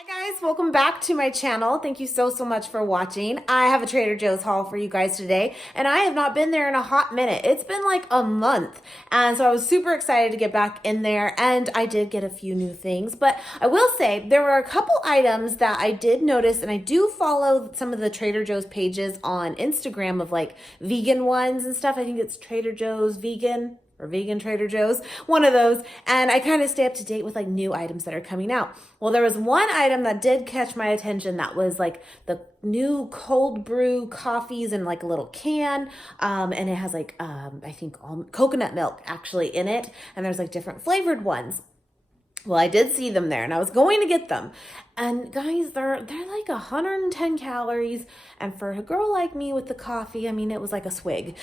Hi guys, welcome back to my channel. Thank you so much for watching. I have a Trader Joe's haul for you guys today, and I have not been there in a hot minute. It's been like a month, and so I was super excited to get back in there, and I did get a few new things. But I will say there were a couple items that I did notice, and I do follow some of the Trader Joe's pages on Instagram of like vegan ones and stuff. I think it's Trader Joe's Vegan or Vegan Trader Joe's, one of those. And I kind of stay up to date with like new items that are coming out. Well, there was one item that did catch my attention that was like the new cold brew coffees in like a little can. And it has like, I think coconut milk actually in it. And there's like different flavored ones. Well, I did see them there and I was going to get them. And guys, they're like 110 calories. And for a girl like me with the coffee, I mean, it was like a swig.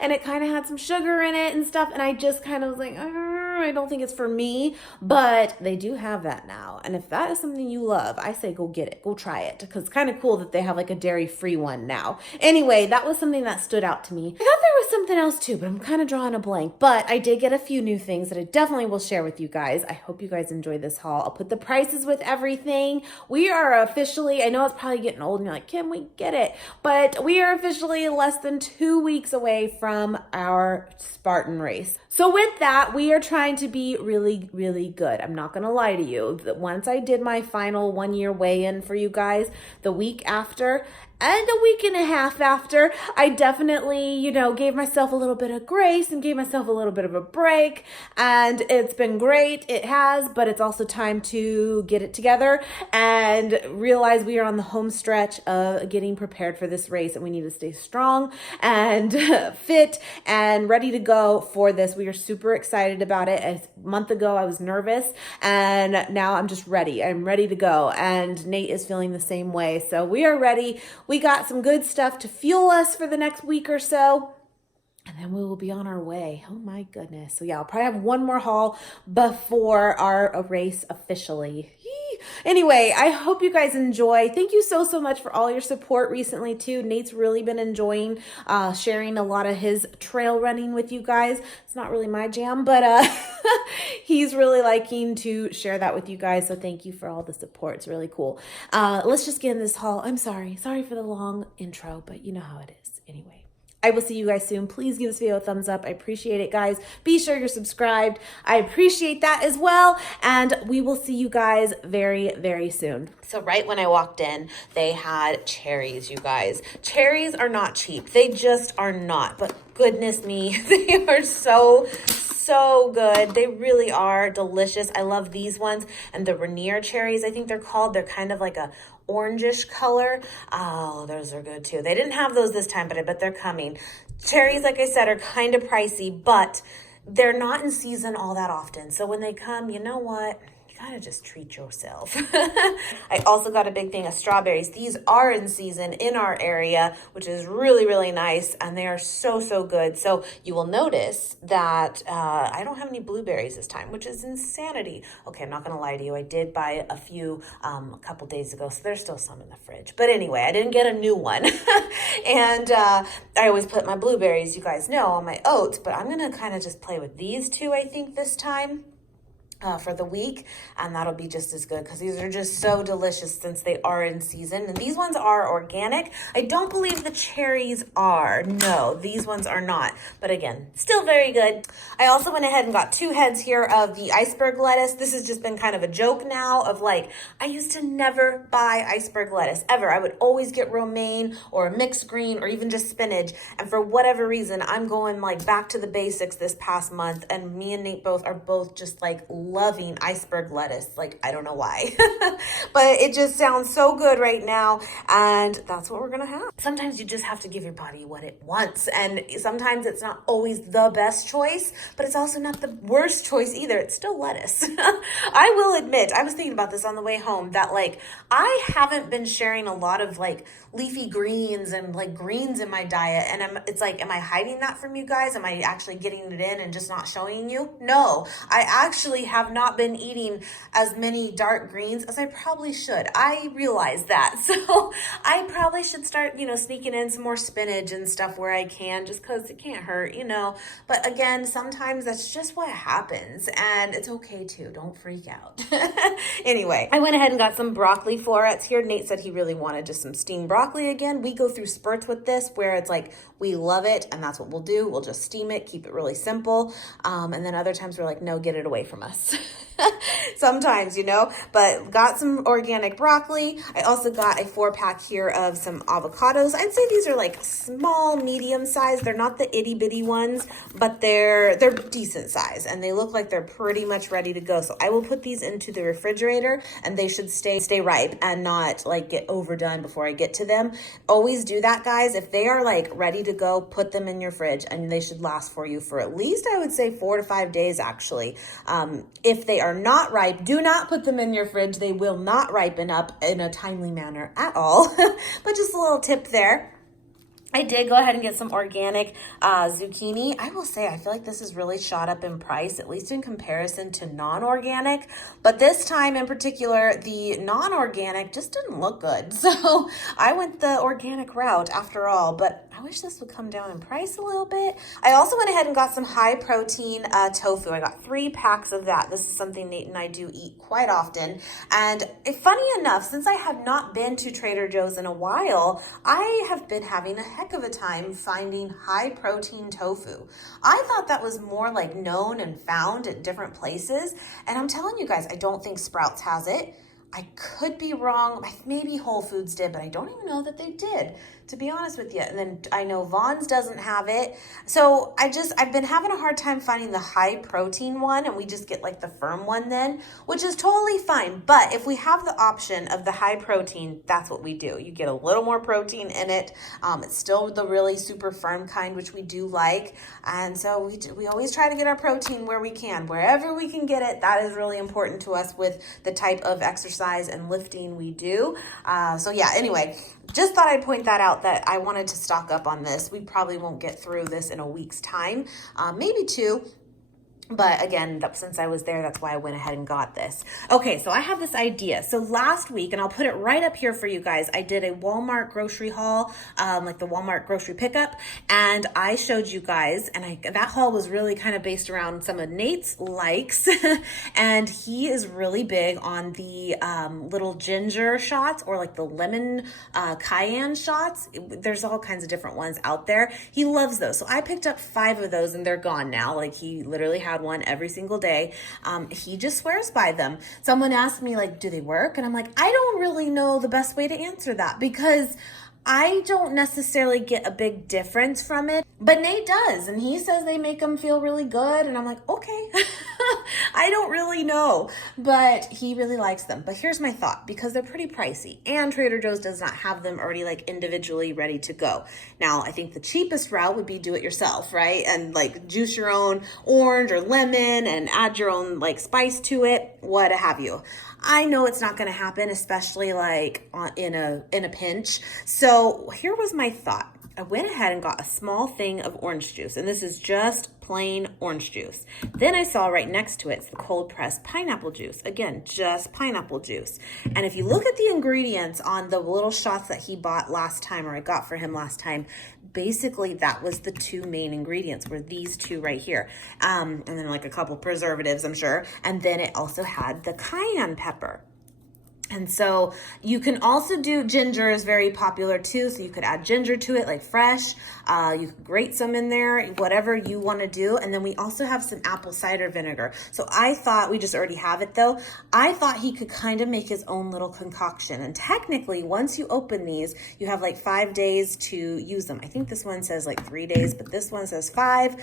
And it kind of had some sugar in it and stuff. And I just kind of was like, I don't think it's for me. But they do have that now. And if that is something you love, I say go get it. Go try it. Because it's kind of cool that they have like a dairy-free one now. Anyway, that was something that stood out to me. I thought there was something else too, but I'm kind of drawing a blank. But I did get a few new things that I definitely will share with you guys. I hope you guys enjoy this haul. I'll put the prices with everything. We are officially, I know it's probably getting old and you're like, Kim, we get it. But we are officially less than 2 weeks away from our Spartan race. So with that, we are trying to be really, really good. I'm not going to lie to you. Once I did my final 1 year weigh-in for you guys, the week after, and a week and a half after, I definitely, gave myself a little bit of grace and gave myself a little bit of a break. And it's been great. It has, but it's also time to get it together and realize we are on the home stretch of getting prepared for this race. And we need to stay strong and fit and ready to go for this. We are super excited about it. A month ago, I was nervous, and now I'm just ready. I'm ready to go. And Nate is feeling the same way. So we are ready. We got some good stuff to fuel us for the next week or so. And then we will be on our way. Oh my goodness. So yeah, I'll probably have one more haul before our race officially. Anyway, I hope you guys enjoy. Thank you so much for all your support recently too. Nate's really been enjoying sharing a lot of his trail running with you guys. It's not really my jam, but he's really liking to share that with you guys. So thank you for all the support. It's really cool. Let's just get in this haul. I'm sorry for the long intro, but you know how it is. Anyway. I will see you guys soon. Please give this video a thumbs up. I appreciate it, guys. Be sure you're subscribed. I appreciate that as well. And we will see you guys very, very soon. So right when I walked in, they had cherries, you guys. Cherries are not cheap. They just are not. But goodness me, they are so good. They really are delicious. I love these ones. And the Rainier cherries, I think they're called. They're kind of like a orangish color. Oh, those are good too. They didn't have those this time, but I bet they're coming. Cherries, like I said, are kind of pricey, but they're not in season all that often. So when they come, you know what? You gotta just treat yourself. I also got a big thing of strawberries. These are in season in our area, which is really, really nice. And they are so good. So you will notice that I don't have any blueberries this time, which is insanity. Okay, I'm not gonna lie to you. I did buy a few a couple days ago, so there's still some in the fridge. But anyway, I didn't get a new one. And I always put my blueberries, you guys know, on my oats, but I'm gonna kind of just play with these two, I think, this time. For the week, and that'll be just as good because these are just so delicious since they are in season. And these ones are organic. I don't believe the cherries are. No, these ones are not. But again, still very good. I also went ahead and got 2 heads here of the iceberg lettuce. This has just been kind of a joke now of like, I used to never buy iceberg lettuce ever. I would always get romaine or a mixed green or even just spinach. And for whatever reason, I'm going like back to the basics this past month, and me and Nate are both just like loving iceberg lettuce. Like, I don't know why, but it just sounds so good right now. And that's what we're going to have. Sometimes you just have to give your body what it wants. And sometimes it's not always the best choice, but it's also not the worst choice either. It's still lettuce. I will admit, I was thinking about this on the way home that like, I haven't been sharing a lot of like leafy greens and like greens in my diet. And it's like, am I hiding that from you guys? Am I actually getting it in and just not showing you? No, I actually have have not been eating as many dark greens as I probably should. I realize that. So I probably should start, sneaking in some more spinach and stuff where I can, just because it can't hurt, But again, sometimes that's just what happens, and it's okay too. Don't freak out. Anyway, I went ahead and got some broccoli florets here. Nate said he really wanted just some steamed broccoli again. We go through spurts with this where it's like, we love it, and that's what we'll do. We'll just steam it, keep it really simple. And then other times we're like, no, get it away from us. Sometimes, but got some organic broccoli. I also got a 4-pack here of some avocados. I'd say these are like small, medium size. They're not the itty bitty ones, but they're decent size, and they look like they're pretty much ready to go. So I will put these into the refrigerator, and they should stay ripe and not like get overdone before I get to them. Always do that, guys. If they are like ready to go, put them in your fridge, and they should last for you for at least, I would say, 4 to 5 days actually. If they are not ripe, do not put them in your fridge. They will not ripen up in a timely manner at all. But just a little tip there. I did go ahead and get some organic zucchini. I will say, I feel like this is really shot up in price, at least in comparison to non-organic. But this time in particular, the non-organic just didn't look good. So I went the organic route after all, but I wish this would come down in price a little bit. I also went ahead and got some high protein tofu. I got 3 packs of that. This is something Nate and I do eat quite often. And funny enough, since I have not been to Trader Joe's in a while, I have been having a heck of a time finding high protein tofu. I thought that was more like known and found at different places. And I'm telling you guys, I don't think Sprouts has it. I could be wrong. Maybe Whole Foods did, but I don't even know that they did, to be honest with you. And then I know Vons doesn't have it. So I've been having a hard time finding the high protein one, and we just get like the firm one then, which is totally fine. But if we have the option of the high protein, that's what we do. You get a little more protein in it. It's still the really super firm kind, which we do like. And so we always try to get our protein where we can, wherever we can get it. That is really important to us with the type of exercise and lifting we do. So yeah, anyway, just thought I'd point that out, that I wanted to stock up on this. We probably won't get through this in a week's time, maybe 2. But again, since I was there, that's why I went ahead and got this. Okay, so I have this idea. So last week, and I'll put it right up here for you guys, I did a Walmart grocery haul, like the Walmart grocery pickup, and I showed you guys, and that haul was really kind of based around some of Nate's likes, and he is really big on the little ginger shots, or like the lemon cayenne shots. There's all kinds of different ones out there. He loves those. So I picked up 5 of those, and they're gone now. Like, he literally had one every single day. He just swears by them. Someone asked me, like, do they work? And I'm like, I don't really know the best way to answer that, because I don't necessarily get a big difference from it, but Nate does, and he says they make him feel really good, and I'm like, okay. I don't really know, but he really likes them. But here's my thought, because they're pretty pricey, and Trader Joe's does not have them already like individually ready to go. Now, I think the cheapest route would be do it yourself, right? And like juice your own orange or lemon and add your own like spice to it, what have you. I know it's not going to happen, especially like in a pinch. So here was my thought. I went ahead and got a small thing of orange juice, and this is just plain orange juice. Then I saw right next to it, it's the cold pressed pineapple juice. Again, just pineapple juice. And if you look at the ingredients on the little shots that he bought last time, or I got for him last time, basically that was the 2 main ingredients, were these 2 right here. And then like a couple preservatives, I'm sure. And then it also had the cayenne pepper. And so you can also do, ginger is very popular too. So you could add ginger to it, like fresh. You could grate some in there, whatever you want to do. And then we also have some apple cider vinegar. So I thought, we just already have it though. I thought he could kind of make his own little concoction. And technically, once you open these, you have like 5 days to use them. I think this one says like 3 days, but this one says 5.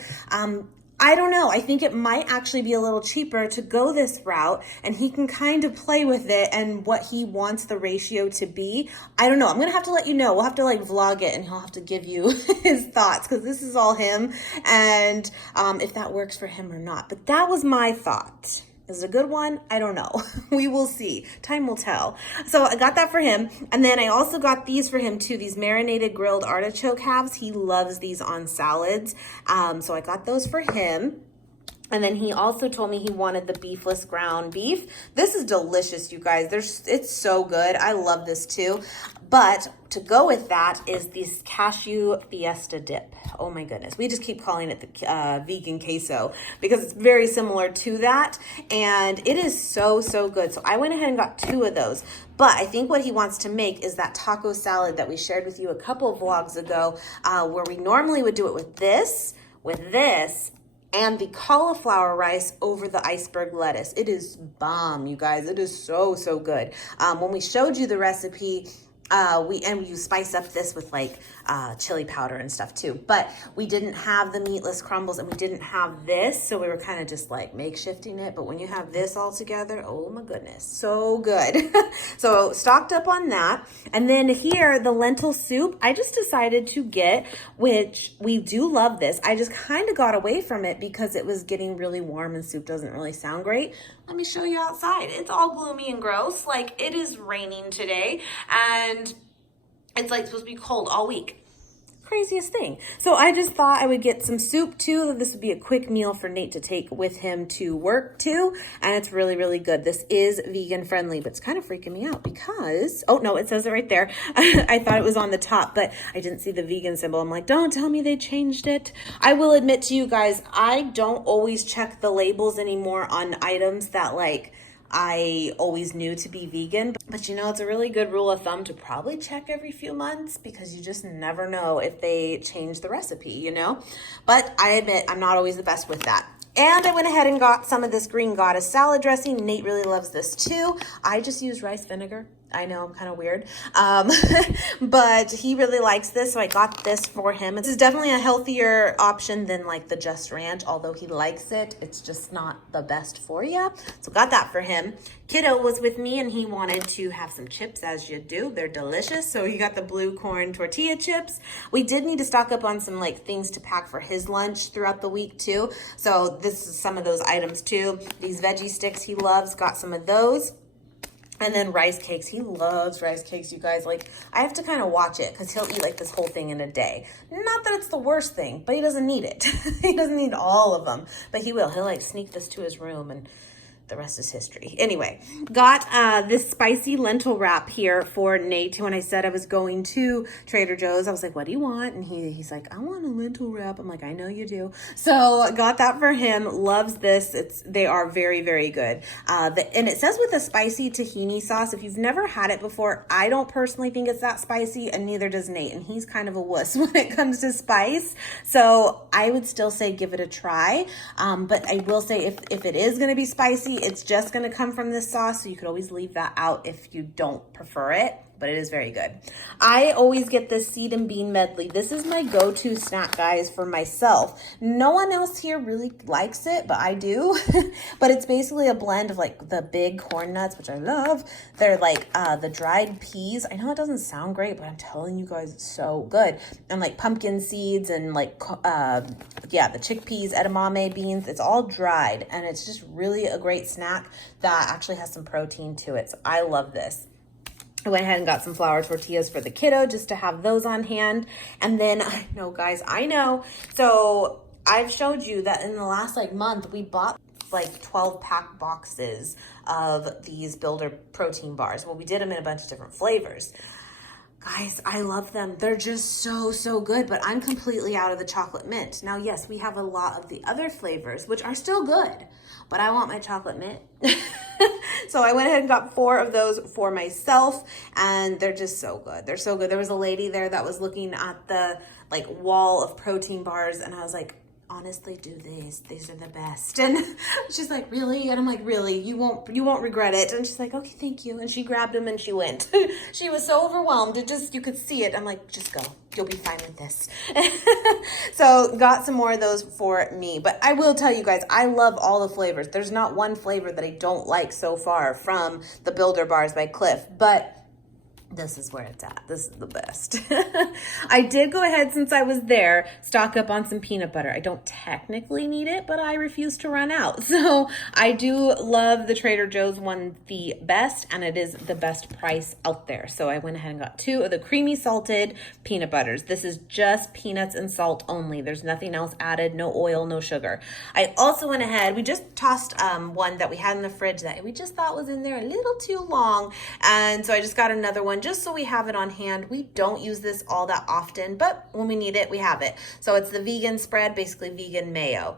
I don't know. I think it might actually be a little cheaper to go this route, and he can kind of play with it and what he wants the ratio to be. I don't know. I'm going to have to let you know. We'll have to like vlog it, and he'll have to give you his thoughts, because this is all him, and if that works for him or not. But that was my thought. Is it a good one? I don't know. We will see. Time will tell. So I got that for him. And then I also got these for him too. These marinated grilled artichoke halves. He loves these on salads. So I got those for him. And then he also told me he wanted the beefless ground beef. This is delicious, you guys. It's so good. I love this too. But to go with that is this cashew fiesta dip. Oh my goodness. We just keep calling it the vegan queso because it's very similar to that. And it is so, so good. So I went ahead and got 2 of those. But I think what he wants to make is that taco salad that we shared with you a couple of vlogs ago, where we normally would do it with this, and the cauliflower rice over the iceberg lettuce. It is bomb, you guys. It is so, so good. When we showed you the recipe, we spice up this with like chili powder and stuff too. But we didn't have the meatless crumbles and we didn't have this, so we were kind of just like makeshifting it. But when you have this all together, oh my goodness, so good. So stocked up on that. And then here, the lentil soup, I just decided to get, which we do love this. I just kind of got away from it because it was getting really warm and soup doesn't really sound great. Let me show you outside. It's all gloomy and gross. Like, it is raining today and it's like supposed to be cold all week. Craziest thing. So I just thought I would get some soup too. This would be a quick meal for Nate to take with him to work too. And it's really, really good. This is vegan friendly, but it's kind of freaking me out because, oh no, it says it right there. I thought it was on the top, but I didn't see the vegan symbol. I'm like, don't tell me they changed it. I will admit to you guys, I don't always check the labels anymore on items that like I always knew to be vegan. But you know, it's a really good rule of thumb to probably check every few months because you just never know if they change the recipe, you know? But I admit I'm not always the best with that. And I went ahead and got some of this green goddess salad dressing. Nate really loves this too. I just used rice vinegar. I know, I'm kind of weird. But he really likes this, so I got this for him. This is definitely a healthier option than like the Just Ranch, although he likes it. It's just not the best for you. So got that for him. Kiddo was with me and he wanted to have some chips, as you do. They're delicious. So he got the blue corn tortilla chips. We did need to stock up on some like things to pack for his lunch throughout the week too. So this is some of those items too. These veggie sticks he loves, got some of those. And then rice cakes. He loves rice cakes, you guys. Like, I have to kind of watch it because he'll eat like this whole thing in a day. Not that it's the worst thing, but he doesn't need it. He doesn't need all of them, but he will. He'll like sneak this to his room and the rest is history. Anyway, got this spicy lentil wrap here for Nate. When I said I was going to Trader Joe's, I was like, what do you want? And he's like, I want a lentil wrap. I'm like, I know you do. So got that for him. Loves this. They are very, very good. And it says with a spicy tahini sauce. If you've never had it before, I don't personally think it's that spicy, and neither does Nate. And he's kind of a wuss when it comes to spice. So I would still say give it a try. But I will say if it is going to be spicy, it's just going to come from this sauce, so you could always leave that out if you don't prefer it, but it is very good. I always get this seed and bean medley. This is my go-to snack, guys, for myself. No one else here really likes it, but I do. But it's basically a blend of like the big corn nuts, which I love. They're like the dried peas. I know it doesn't sound great, but I'm telling you guys, it's so good. And like pumpkin seeds and like, the chickpeas, edamame beans. It's all dried, and it's just really a great snack that actually has some protein to it. So I love this. I went ahead and got some flour tortillas for the kiddo just to have those on hand. And then I know, guys, I know. So I've showed you that in the last like month, we bought like 12-pack boxes of these Builder protein bars. Well, we did them in a bunch of different flavors. Guys, I love them. They're just so, so good, but I'm completely out of the chocolate mint. Now, yes, we have a lot of the other flavors, which are still good, but I want my chocolate mint. So I went ahead and got 4 of those for myself, and they're just so good. They're so good. There was a lady there that was looking at the like wall of protein bars, and I was like, honestly, do these. These are the best. And she's like, really? And I'm like, really? You won't regret it. And she's like, okay, thank you. And she grabbed them and she went. She was so overwhelmed. You could see it. I'm like, just go. You'll be fine with this. So got some more of those for me. But I will tell you guys, I love all the flavors. There's not one flavor that I don't like so far from the Builder Bars by Cliff. But This is where it's at. This is the best. I did go ahead, since I was there, stock up on some peanut butter. I don't technically need it, but I refuse to run out. So I do love the Trader Joe's one the best, and it is the best price out there. So I went ahead and got 2 of the creamy salted peanut butters. This is just peanuts and salt only. There's nothing else added, no oil, no sugar. I also went ahead, we just tossed one that we had in the fridge that we just thought was in there a little too long. And so I just got another one just so we have it on hand. We don't use this all that often, but when we need it, we have it. So it's the vegan spread, basically vegan mayo.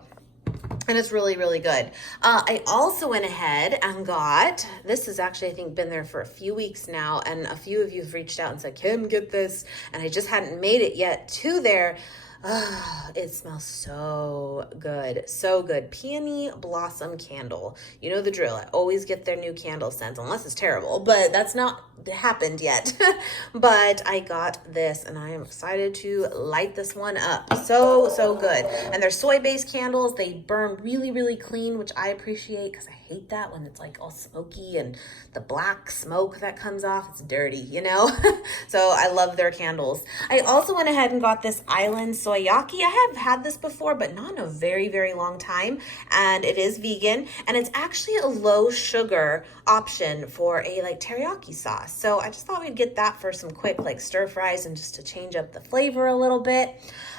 And it's really, really good. I also went ahead and got, this has actually, I think, been there for a few weeks now. And a few of you have reached out and said, Kim, get this. And I just hadn't made it yet to there. It smells so good. So good. Peony Blossom Candle. You know the drill. I always get their new candle scents, unless it's terrible, but that's not happened yet. But I got this and I am excited to light this one up. So, so good. And they're soy-based candles. They burn really, really clean, which I appreciate because I hate that when it's like all smoky and the black smoke that comes off. It's dirty, you know? So I love their candles. I also went ahead and got this Island Soyaki. I have had this before, but not in a very, very long time. And it is vegan. And it's actually a low sugar option for a like teriyaki sauce. So I just thought we'd get that for some quick like stir fries and just to change up the flavor a little bit.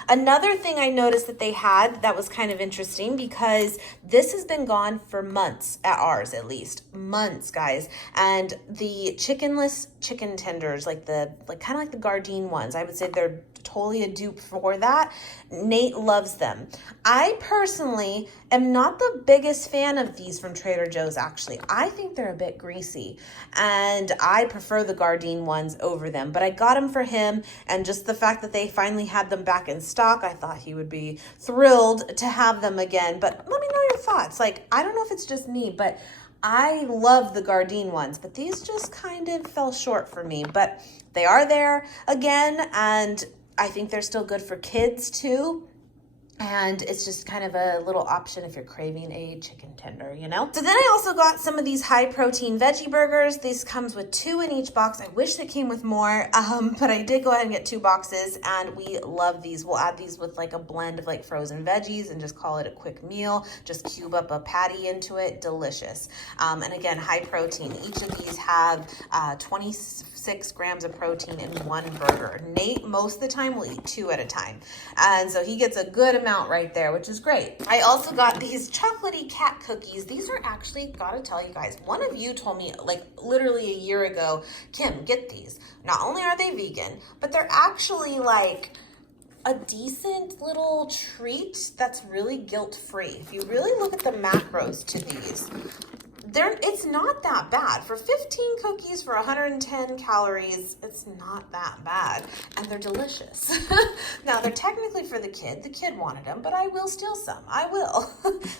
Another thing I noticed that they had that was kind of interesting, because this has been gone for months, at ours at least, months, guys. And the chickenless chicken tenders, like kind of like the Gardein ones, I would say they're totally a dupe for that. Nate loves them. I personally am not the biggest fan of these from Trader Joe's, actually. I think they're a bit greasy, and I prefer the Gardein ones over them, but I got them for him, and just the fact that they finally had them back in stock, I thought he would be thrilled to have them again. But let me know your thoughts. Like, I don't know if it's just me, but I love the Gardein ones, but these just kind of fell short for me. But they are there again, and I think they're still good for kids too. And it's just kind of a little option if you're craving a chicken tender, you know? So then I also got some of these high protein veggie burgers. This comes with 2 in each box. I wish it came with more, but I did go ahead and get 2 boxes, and we love these. We'll add these with like a blend of like frozen veggies and just call it a quick meal. Just cube up a patty into it. Delicious. And again, high protein. Each of these have 26 grams of protein in one burger. Nate, most of the time, will eat 2 at a time. And so he gets a good amount right there, which is great. I also got these chocolatey cat cookies. These are actually, gotta tell you guys, one of you told me like literally a year ago, Kim, get these. Not only are they vegan, but they're actually like a decent little treat that's really guilt-free. If you really look at the macros to these, it's not that bad. For 15 cookies for 110 calories, it's not that bad. And they're delicious. Now, they're technically for the kid. The kid wanted them, but I will steal some. I will.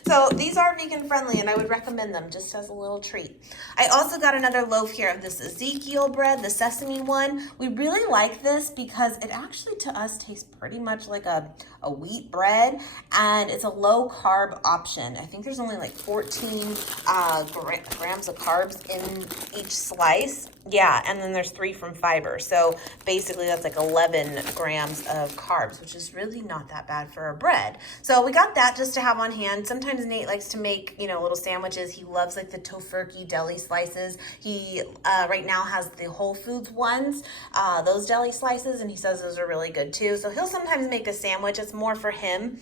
So these are vegan friendly, and I would recommend them just as a little treat. I also got another loaf here of this Ezekiel bread, the sesame one. We really like this because it actually to us tastes pretty much like a wheat bread, and it's a low carb option. I think there's only like 14 grams of carbs in each slice. Yeah, and then there's 3 from fiber. So basically that's like 11 grams of carbs, which is really not that bad for a bread. So we got that just to have on hand. Sometimes Nate likes to make, little sandwiches. He loves like the tofurkey deli slices. He right now has the Whole Foods ones, those deli slices, and he says those are really good too. So he'll sometimes make a sandwich. It's more for him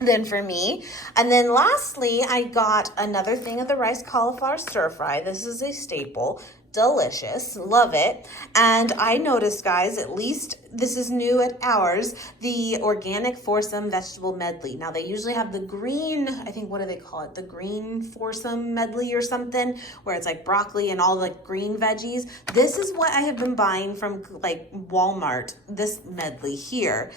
than for me. And then lastly, I got another thing of the rice cauliflower stir fry. This is a staple. Delicious. Love it. And I noticed, guys, at least this is new at ours, the organic foursome vegetable medley. Now, they usually have the green, I think, what do they call it? The green foursome medley or something, where it's like broccoli and all like green veggies. This is what I have been buying from like Walmart, this medley here.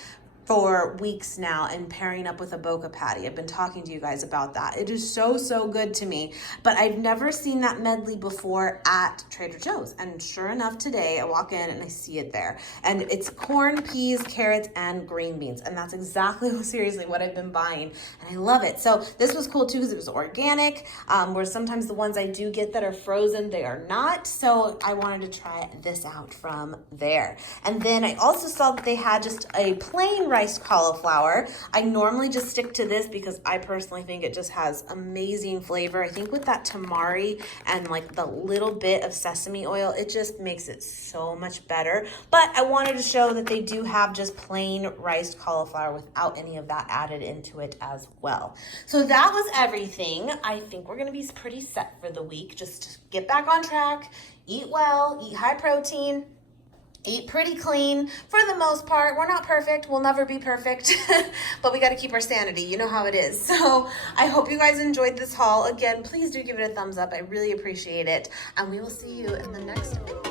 for weeks now and pairing up with a boca patty. I've been talking to you guys about that. It is so, so good to me, but I've never seen that medley before at Trader Joe's. And sure enough, today I walk in and I see it there. And it's corn, peas, carrots, and green beans. And that's exactly, seriously, what I've been buying. And I love it. So this was cool too because it was organic, where sometimes the ones I do get that are frozen, they are not. So I wanted to try this out from there. And then I also saw that they had just a plain riced cauliflower. I normally just stick to this because I personally think it just has amazing flavor. I think with that tamari and like the little bit of sesame oil, it just makes it so much better. But I wanted to show that they do have just plain riced cauliflower without any of that added into it as well. So that was everything. I think we're gonna be pretty set for the week. Just get back on track, eat well, eat high protein, eat pretty clean for the most part. We're not perfect. We'll never be perfect, but we got to keep our sanity. You know how it is. So I hope you guys enjoyed this haul. Again, please do give it a thumbs up. I really appreciate it. And we will see you in the next video.